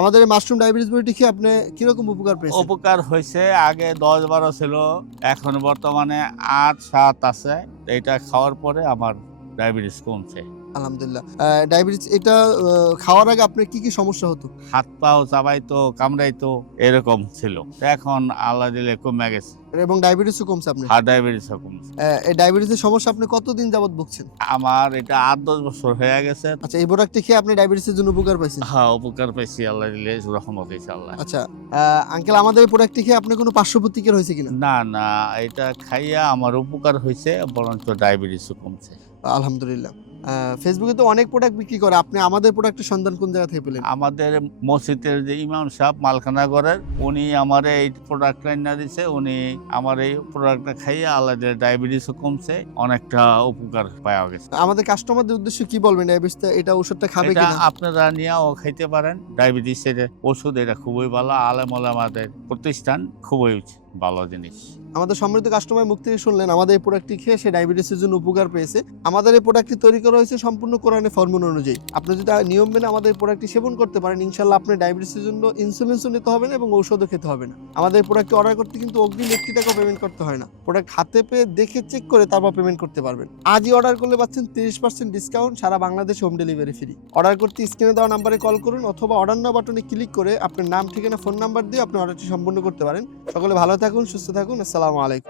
আমাদের এই mushroom diabetes বড়িটি খেয়ে আপনি কিরকম উপকার পেয়েছেন? উপকার হয়েছে, আগে 10-12 ছিল, এখন বর্তমানে 8-7 আছে। এটা খাওয়ার পরে আমার ডায়াবেটিস কমছে। আলহামদুলিল্লাহ। ডায়াবেটিস এটা খাওয়ার আগে আপনার কি সমস্যা হতো? হাত পাও চাবাইতো, কামড়াইতো, এরকম ছিল। এখন আল্লাহ দিলে কমে গেছে। এবং ডায়াবেটিসও কমছে আপনার? হার্ট ডায়াবেটিসও কমছে। এই ডায়াবেটিসের সমস্যা আপনি কতদিন যাবত ভুগছেন? আমার এটা 8-10 বছর হয়ে গেছে। আচ্ছা, এই প্রোডাক্টটি খেয়ে আপনি ডায়াবেটিসের জন্য উপকার পাইছেন? হ্যাঁ, উপকার পেয়েছি আল্লাহ দিলে, রহমত ইনশাআল্লাহ। আচ্ছা, আঙ্কেল আমাদের এই প্রোডাক্টটি খেয়ে আপনার কোনো পার্শ্ব প্রতিক্রিয়া হয়েছে কিনা? না, না, এটা খাইয়া আমার উপকার হয়েছে, বরঞ্চ ডায়াবেটিসও কমছে। আলহামদুলিল্লাহ। ফেসবুকে তো অনেক প্রোডাক্ট বিক্রি করে। আপনি আমাদের প্রোডাক্টের সন্ধান কোন জায়গা থেকে পেলেন? আমাদের মসজিদের যে ইমাম সাহেব মালখানাগড়ের, উনি আমারে এই প্রোডাক্ট না দিছে। উনি আমার এই প্রোডাক্টটা খাইয়ে আল্লাহ দিলে ডায়াবেটিসও কমছে, অনেকটা উপকার পাওয়া গেছে। আমাদের কাস্টমারদের উদ্দেশ্যে কি বলবেন? ডায়াবেটিসটা এটা ওষুধটা খাবে এটা কিনা? আপনারা নিয়েও খাইতে পারেন। ডায়াবেটিসের ওষুধ এটা খুবই ভালো। আলেম ওলামাদের প্রতিষ্ঠান, খুবই ভালো জিনিস। আমাদের সম্মানিত কাস্টমার মুখ থেকে শুনলেন আমাদের এই প্রোডাক্টটি খেয়ে সে ডায়াবেটিসের জন্য উপকার পেয়েছে। আমাদের এই প্রোডাক্টটি তৈরি করা হয়েছে সম্পূর্ণ কোরআনের ফরমান অনুযায়ী। আপনি যদি নিয়ম মেনে আমাদের এই প্রোডাক্টটি সেবন করতে পারেন, ইনশাআল্লাহ আপনার ডায়াবেটিসের জন্য ইনসুলিনও নিতে হবে না এবং ঔষধও খেতে হবে না। আমাদের এই প্রোডাক্টটি অর্ডার করতে কিন্তু অগ্রিম 1 টাকাও পেমেন্ট করতে হয় না। প্রোডাক্ট হাতে পেয়ে দেখে চেক করে তারপর পেমেন্ট করতে পারবেন। আজই অর্ডার করলে পাচ্ছেন 30% ডিসকাউন্ট, সারা Bangladesh home delivery free. Order করতে স্ক্রিনে দেওয়া নাম্বারে কল করুন অথবা অর্ডার নাও বাটনে ক্লিক করে আপনার নাম, ঠিকানা, ফোন নাম্বার দিয়ে আপনি অর্ডারটি সম্পূর্ণ করতে পারেন। সকলে ভালো থাকুন, সুস্থ থাকুন। আসসালামু আলাইকুম।